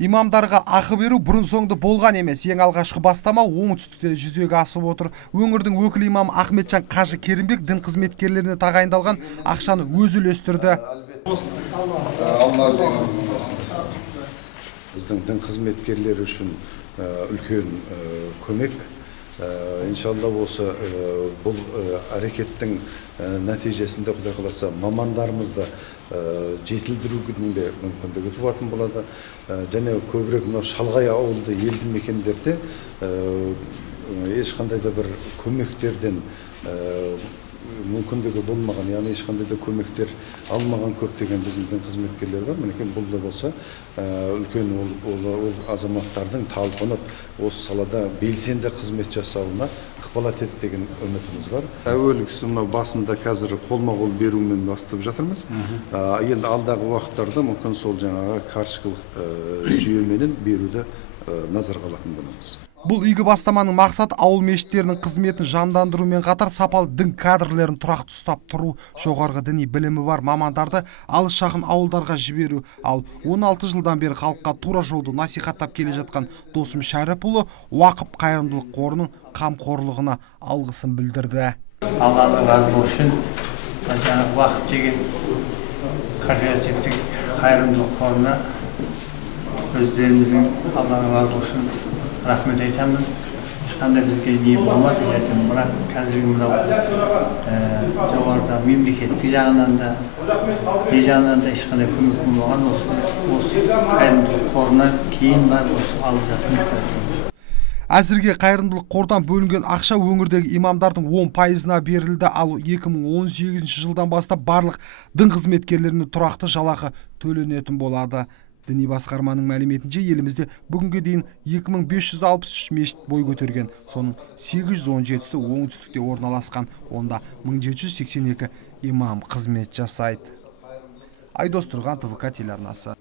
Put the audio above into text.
Имамдарға ақы беру бұрын соңды болған емес. Ең алғашқы бастама оңтүстікте жүзеге асып отыр. Өңірдің өкілі имам Ахметжан Қажы Керімбек дін қызметкерлеріне тағайындалған ақшаны өзі үлестірді. Біздің дін қызметкерлері үшін үлкен көмек. Иншалла осы бұл әрекеттің нәтижесінде Құдай қаласа мамандарымызды жетілдірудің де мүмкіндігі туатын болады. Және көбірек шалғай ауылды елді мекендерде ешқандай да бір көмектерден мүмкіндігі болмаған, яғни ешқандай да көмектер алмаған көптеген біздің дін қызметкерлері бар. Мінекей бұл да болса үлкен ол азаматтардың талпынып осы салада белсенді қызмет жасауына ықпал етеді деген үмітіміз бар. Әуелгісі мынау басында қазір қолма-қол берумен бастап жатырмыз. Енді алдағы уақыттарда мүмкін сол жаңағы карточкалық жүйеменен беруді назарға алатын боламыз. Бұл игі бастаманың мақсаты ауыл мешіттерінің қызметін жандандырумен қатар сапалы дін кадрлерін тұрақты ұстап тұру, жоғарғы діни білімі бар мамандарды алыс жақын ауылдарға жіберу. Ал 16 жылдан бері халыққа тура жолды насихаттап келе жатқан Досым Шәріпұлы Уақып қайырымдылық қорының қамқорлығына алғысын білдірді. Алланың разылығы үшін Уақып деген корпоративтік қайырымдылық қорына өздеріміздің Алланың разылығы үшін рахмет айтамыз. Ешқандай бізге не болмады, бірақ қазіргі мынау жоғарыда мемлекеттік жағынан да, не жағынан да ешқандай көмек болмаған, осы қайырымдылық қорына кейін бар осы алып жатырмыз. Әзірге қайырымдылық қордан бөлінген ақша өңірдегі имамдардың 10%-на берілді, ал 2018 жылдан бастап барлық дін қызметкерлеріне тұрақты жалақы төленетін болады. Діни басқарманың мәліметінше елімізде бүгінге дейін 2563 мешіт бой көтерген, соның 817-сі оңтүстікте орналасқан, онда 1782 имам қызмет жасайды. Айдос Тұрған, ТВК телеарнасы.